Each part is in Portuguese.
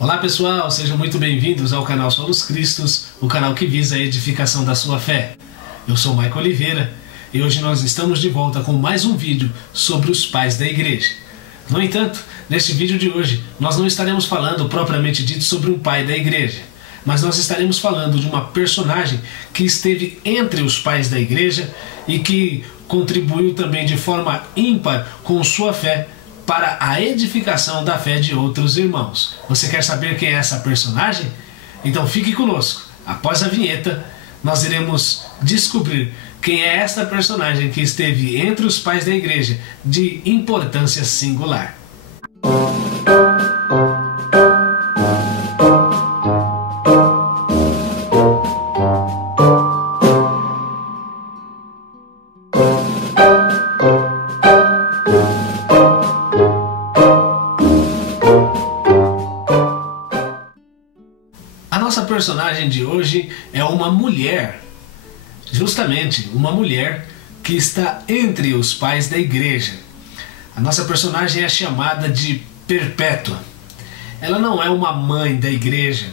Olá pessoal, sejam muito bem-vindos ao canal Solos Cristos, o canal que visa a edificação da sua fé. Eu sou Maico Oliveira e hoje nós estamos de volta com mais um vídeo sobre os pais da igreja. No entanto, neste vídeo de hoje nós não estaremos falando propriamente dito sobre um pai da igreja, mas nós estaremos falando de uma personagem que esteve entre os pais da igreja e que contribuiu também de forma ímpar com sua fé para a edificação da fé de outros irmãos. Você quer saber quem é essa personagem? Então fique conosco. Após a vinheta, nós iremos descobrir quem é esta personagem que esteve entre os pais da igreja de importância singular. A nossa personagem de hoje é uma mulher, justamente uma mulher que está entre os pais da igreja. A nossa personagem é chamada de Perpétua. Ela não é uma mãe da igreja.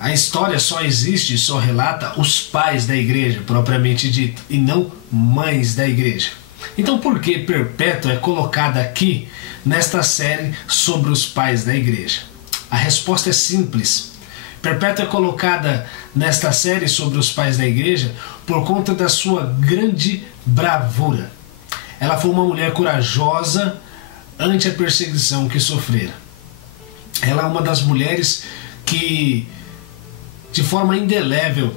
A história só existe, só relata os pais da igreja, propriamente dito, e não mães da igreja. Então por que Perpétua é colocada aqui nesta série sobre os pais da igreja? A resposta é simples. Perpétua é colocada nesta série sobre os pais da igreja por conta da sua grande bravura. Ela foi uma mulher corajosa ante a perseguição que sofrera. Ela é uma das mulheres que, de forma indelével,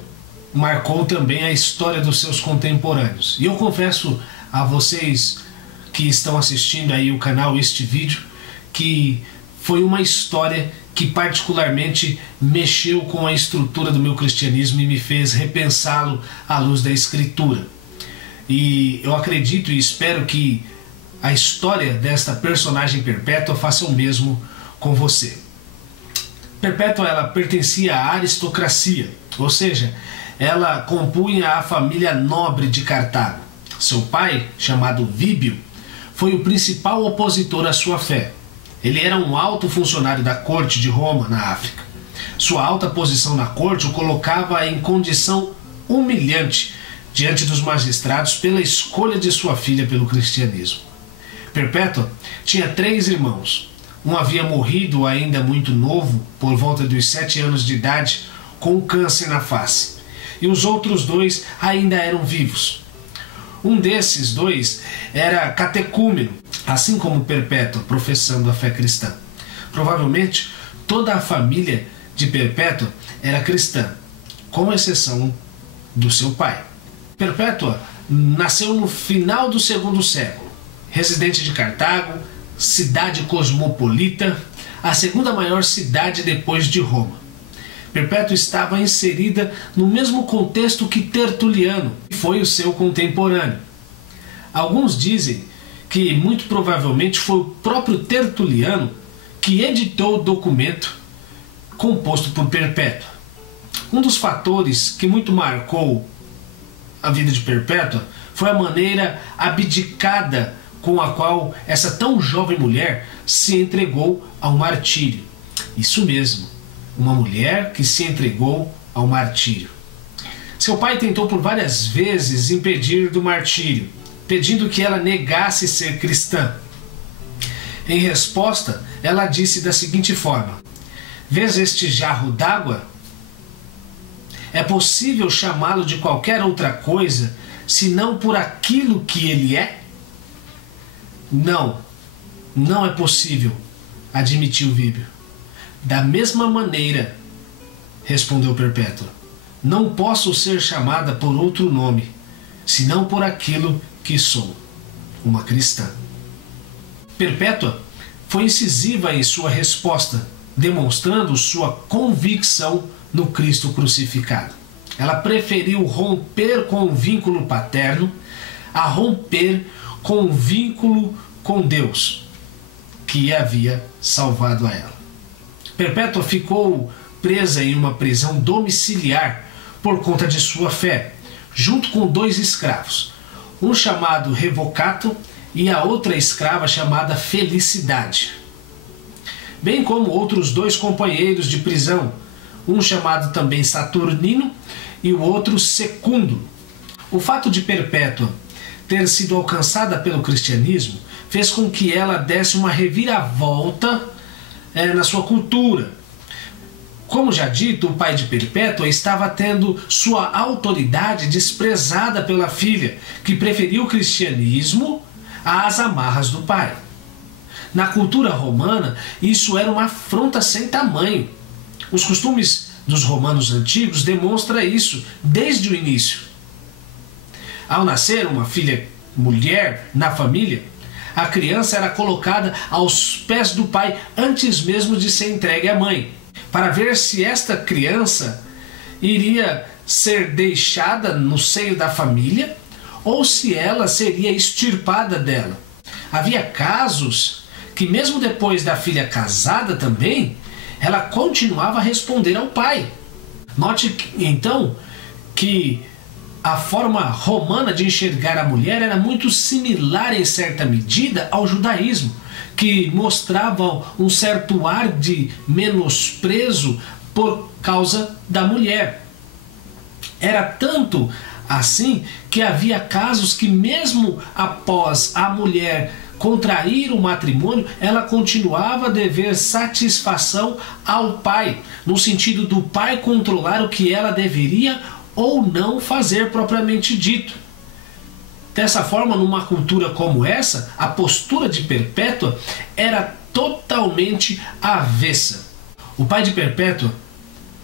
marcou também a história dos seus contemporâneos. E eu confesso a vocês que estão assistindo aí o canal, este vídeo, que foi uma história que particularmente mexeu com a estrutura do meu cristianismo e me fez repensá-lo à luz da Escritura. E eu acredito e espero que a história desta personagem Perpétua faça o mesmo com você. Perpétua, ela pertencia à aristocracia, ou seja, ela compunha a família nobre de Cartago. Seu pai, chamado Víbio, foi o principal opositor à sua fé. Ele era um alto funcionário da corte de Roma, na África. Sua alta posição na corte o colocava em condição humilhante diante dos magistrados pela escolha de sua filha pelo cristianismo. Perpétua tinha 3 irmãos. Um havia morrido ainda muito novo, por volta dos 7 anos de idade, com câncer na face. E os outros 2 ainda eram vivos. Um desses 2 era catecúmeno, assim como Perpétua, professando a fé cristã. Provavelmente toda a família de Perpétua era cristã, com exceção do seu pai. Perpétua nasceu no final do 2º século, residente de Cartago, cidade cosmopolita, a 2ª maior cidade depois de Roma. Perpétua estava inserida no mesmo contexto que Tertuliano, que foi o seu contemporâneo. Alguns dizem que muito provavelmente foi o próprio Tertuliano que editou o documento composto por Perpétua. Um dos fatores que muito marcou a vida de Perpétua foi a maneira abdicada com a qual essa tão jovem mulher se entregou ao martírio. Isso mesmo, uma mulher que se entregou ao martírio. Seu pai tentou por várias vezes impedir do martírio, pedindo que ela negasse ser cristã. Em resposta, ela disse da seguinte forma: "Vês este jarro d'água? É possível chamá-lo de qualquer outra coisa, senão por aquilo que ele é?" Não, não é possível, admitiu Víbio. Da mesma maneira, respondeu Perpétua, não posso ser chamada por outro nome, senão por aquilo que sou, uma cristã. Perpétua foi incisiva em sua resposta, demonstrando sua convicção no Cristo crucificado. Ela preferiu romper com o vínculo paterno a romper com o vínculo com Deus, que havia salvado a ela. Perpétua ficou presa em uma prisão domiciliar por conta de sua fé, junto com 2 escravos, um chamado Revocato e a outra escrava chamada Felicidade. bem como outros 2 companheiros de prisão, um chamado também Saturnino e o outro Secundo. O fato de Perpétua ter sido alcançada pelo cristianismo fez com que ela desse uma reviravolta na sua cultura. Como já dito, o pai de Perpétua estava tendo sua autoridade desprezada pela filha, que preferiu o cristianismo às amarras do pai. Na cultura romana, isso era uma afronta sem tamanho. Os costumes dos romanos antigos demonstram isso desde o início. Ao nascer uma filha mulher na família, a criança era colocada aos pés do pai antes mesmo de ser entregue à mãe, para ver se esta criança iria ser deixada no seio da família ou se ela seria extirpada dela. Havia casos que mesmo depois da filha casada também, ela continuava a responder ao pai. Note então que a forma romana de enxergar a mulher era muito similar em certa medida ao judaísmo, que mostrava um certo ar de menosprezo por causa da mulher. Era tanto assim que havia casos que mesmo após a mulher contrair o matrimônio, ela continuava a dever satisfação ao pai, no sentido do pai controlar o que ela deveria ou não fazer propriamente dito. Dessa forma, numa cultura como essa, a postura de Perpétua era totalmente avessa. O pai de Perpétua,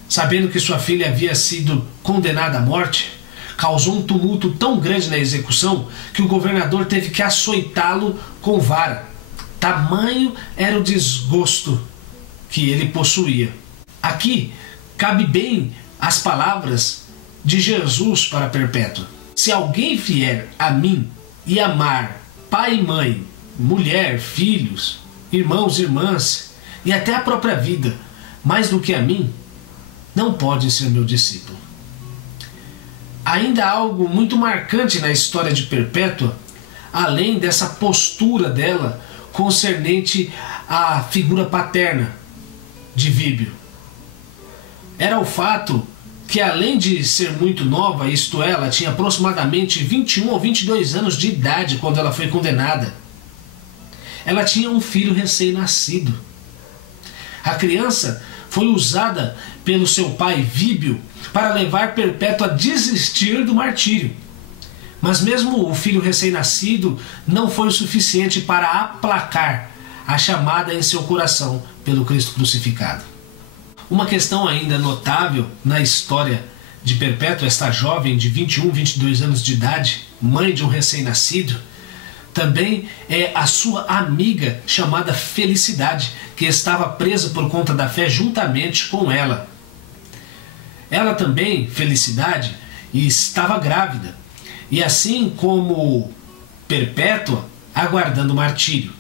sabendo que sua filha havia sido condenada à morte, causou um tumulto tão grande na execução que o governador teve que açoitá-lo com vara. Tamanho era o desgosto que ele possuía. Aqui cabe bem as palavras de Jesus para Perpétua: se alguém vier a mim e amar pai e mãe, mulher, filhos, irmãos e irmãs e até a própria vida mais do que a mim, não pode ser meu discípulo. Ainda há algo muito marcante na história de Perpétua, além dessa postura dela concernente à figura paterna de Víbio. Era o fato que, além de ser muito nova, isto é, ela tinha aproximadamente 21 ou 22 anos de idade quando ela foi condenada, ela tinha um filho recém-nascido. A criança foi usada pelo seu pai Víbio para levar Perpétua a desistir do martírio. Mas mesmo o filho recém-nascido não foi o suficiente para aplacar a chamada em seu coração pelo Cristo crucificado. Uma questão ainda notável na história de Perpétua, esta jovem de 21, 22 anos de idade, mãe de um recém-nascido, também é a sua amiga chamada Felicidade, que estava presa por conta da fé juntamente com ela. Ela também, Felicidade, estava grávida, e assim como Perpétua, aguardando o martírio.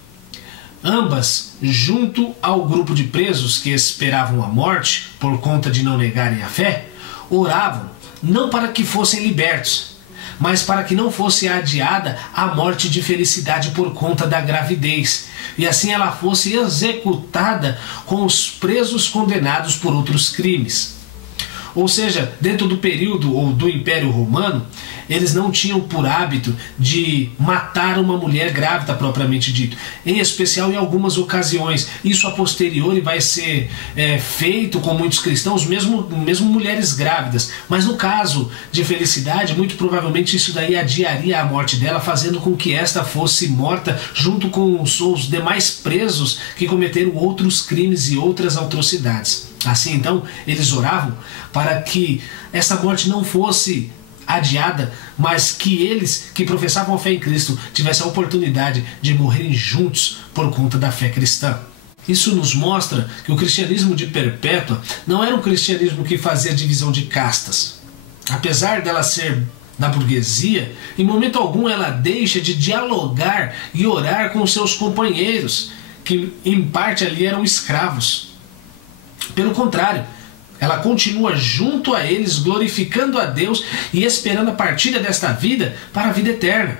Ambas, junto ao grupo de presos que esperavam a morte por conta de não negarem a fé, oravam não para que fossem libertos, mas para que não fosse adiada a morte de Felicidade por conta da gravidez, e assim ela fosse executada com os presos condenados por outros crimes. Ou seja, dentro do período ou do Império Romano, eles não tinham por hábito de matar uma mulher grávida propriamente dito, em especial em algumas ocasiões. Isso a posteriori vai ser feito com muitos cristãos, mesmo mulheres grávidas. Mas no caso de Felicidade, muito provavelmente isso daí adiaria a morte dela, fazendo com que esta fosse morta junto com os demais presos que cometeram outros crimes e outras atrocidades. Assim então, eles oravam para que essa morte não fosse adiada, mas que eles que professavam a fé em Cristo tivessem a oportunidade de morrerem juntos por conta da fé cristã. Isso nos mostra que o cristianismo de Perpétua não era um cristianismo que fazia divisão de castas. Apesar dela ser da burguesia, em momento algum ela deixa de dialogar e orar com seus companheiros, que em parte ali eram escravos. Pelo contrário, ela continua junto a eles, glorificando a Deus e esperando a partida desta vida para a vida eterna.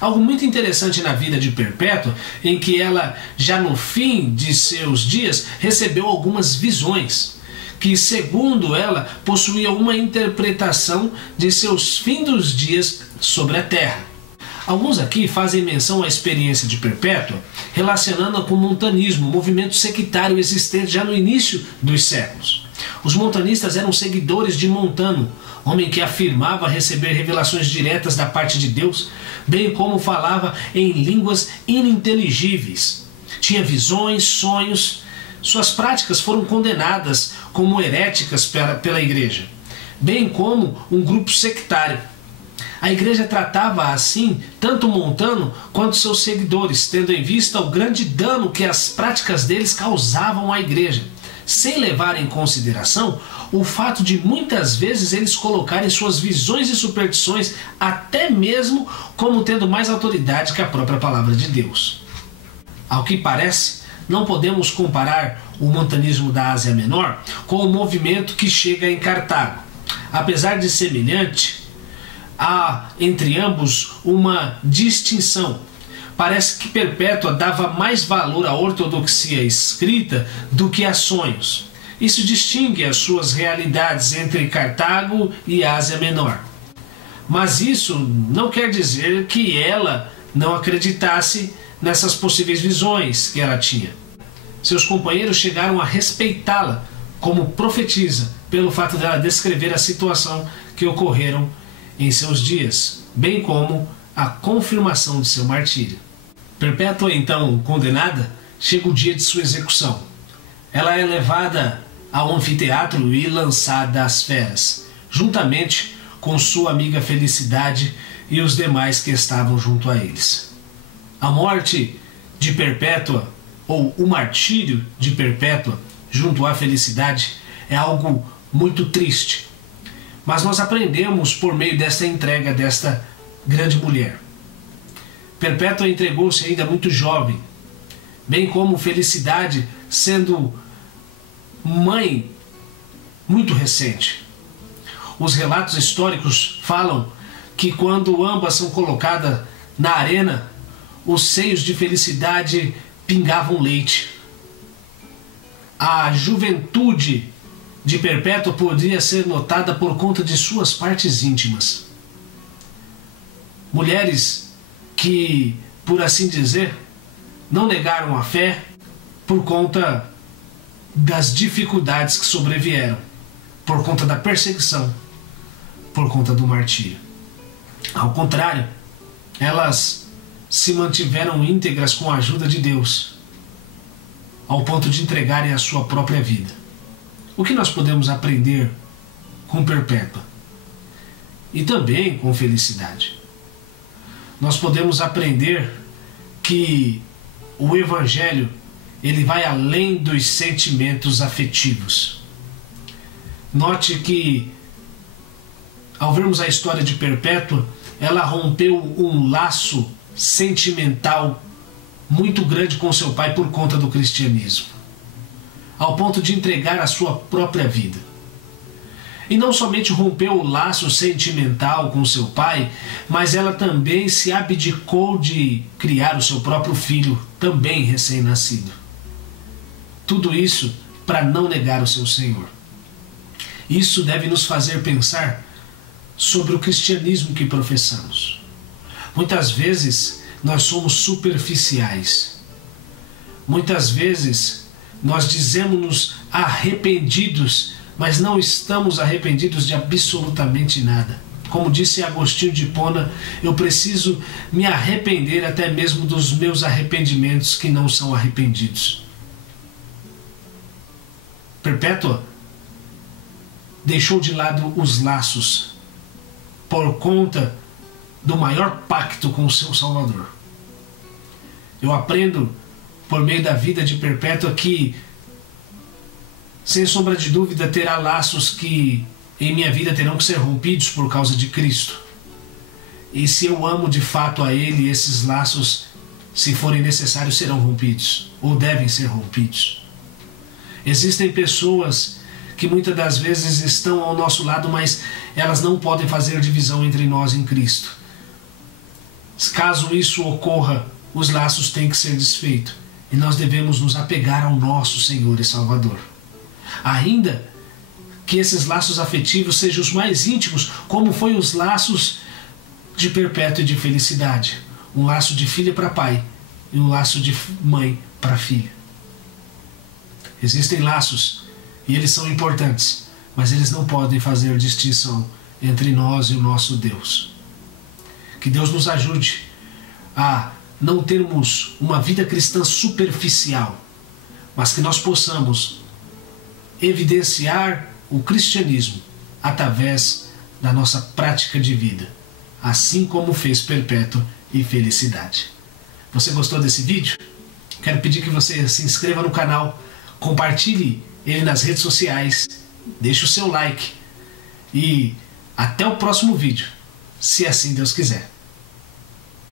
Algo muito interessante na vida de Perpétua, em que ela, já no fim de seus dias, recebeu algumas visões, que segundo ela, possuíam uma interpretação de seus fim dos dias sobre a terra. Alguns aqui fazem menção à experiência de Perpétua, relacionando-a com o montanismo, movimento sectário existente já no início dos séculos. Os montanistas eram seguidores de Montano, homem que afirmava receber revelações diretas da parte de Deus, bem como falava em línguas ininteligíveis. Tinha visões, sonhos. Suas práticas foram condenadas como heréticas pela igreja, bem como um grupo sectário. A igreja tratava assim tanto Montano quanto seus seguidores, tendo em vista o grande dano que as práticas deles causavam à igreja, sem levar em consideração o fato de muitas vezes eles colocarem suas visões e superstições até mesmo como tendo mais autoridade que a própria palavra de Deus. Ao que parece, não podemos comparar o montanismo da Ásia Menor com o movimento que chega em Cartago. Apesar de semelhante, há entre ambos uma distinção. Parece que Perpétua dava mais valor à ortodoxia escrita do que a sonhos. Isso distingue as suas realidades entre Cartago e Ásia Menor. Mas isso não quer dizer que ela não acreditasse nessas possíveis visões que ela tinha. Seus companheiros chegaram a respeitá-la como profetisa pelo fato dela descrever a situação que ocorreram em seus dias, bem como a confirmação de seu martírio. Perpétua, então condenada, chega o dia de sua execução. Ela é levada ao anfiteatro e lançada às feras, juntamente com sua amiga Felicidade e os demais que estavam junto a eles. A morte de Perpétua, ou o martírio de Perpétua, junto à Felicidade, é algo muito triste. Mas nós aprendemos por meio desta entrega desta grande mulher. Perpétua entregou-se ainda muito jovem, bem como Felicidade, sendo mãe muito recente. Os relatos históricos falam que quando ambas são colocadas na arena, os seios de Felicidade pingavam leite. A juventude de Perpétua podia ser notada por conta de suas partes íntimas. Mulheres que, por assim dizer, não negaram a fé por conta das dificuldades que sobrevieram, por conta da perseguição, por conta do martírio. Ao contrário, elas se mantiveram íntegras com a ajuda de Deus, ao ponto de entregarem a sua própria vida. O que nós podemos aprender com Perpétua? E também com Felicidade? Nós podemos aprender que o Evangelho ele vai além dos sentimentos afetivos. Note que, ao vermos a história de Perpétua, ela rompeu um laço sentimental muito grande com seu pai por conta do cristianismo, ao ponto de entregar a sua própria vida. E não somente rompeu o laço sentimental com seu pai, mas ela também se abdicou de criar o seu próprio filho, também recém-nascido. Tudo isso para não negar o seu Senhor. Isso deve nos fazer pensar sobre o cristianismo que professamos. Muitas vezes nós somos superficiais. Muitas vezes nós dizemos-nos arrependidos, mas não estamos arrependidos de absolutamente nada. Como disse Agostinho de Hipona, eu preciso me arrepender até mesmo dos meus arrependimentos que não são arrependidos. Perpétua deixou de lado os laços por conta do maior pacto com o seu Salvador. Eu aprendo por meio da vida de Perpétua que, sem sombra de dúvida, terá laços que em minha vida terão que ser rompidos por causa de Cristo. E se eu amo de fato a Ele, esses laços, se forem necessários, serão rompidos, ou devem ser rompidos. Existem pessoas que muitas das vezes estão ao nosso lado, mas elas não podem fazer divisão entre nós em Cristo. Caso isso ocorra, os laços têm que ser desfeitos e nós devemos nos apegar ao nosso Senhor e Salvador. Ainda que esses laços afetivos sejam os mais íntimos, como foi os laços de perpétuo e de felicidade. Um laço de filha para pai e um laço de mãe para filha. Existem laços e eles são importantes, mas eles não podem fazer distinção entre nós e o nosso Deus. Que Deus nos ajude a não termos uma vida cristã superficial, mas que nós possamos evidenciar o cristianismo através da nossa prática de vida, assim como fez Perpétuo e Felicidade. Você gostou desse vídeo? Quero pedir que você se inscreva no canal, compartilhe ele nas redes sociais, deixe o seu like e até o próximo vídeo, se assim Deus quiser.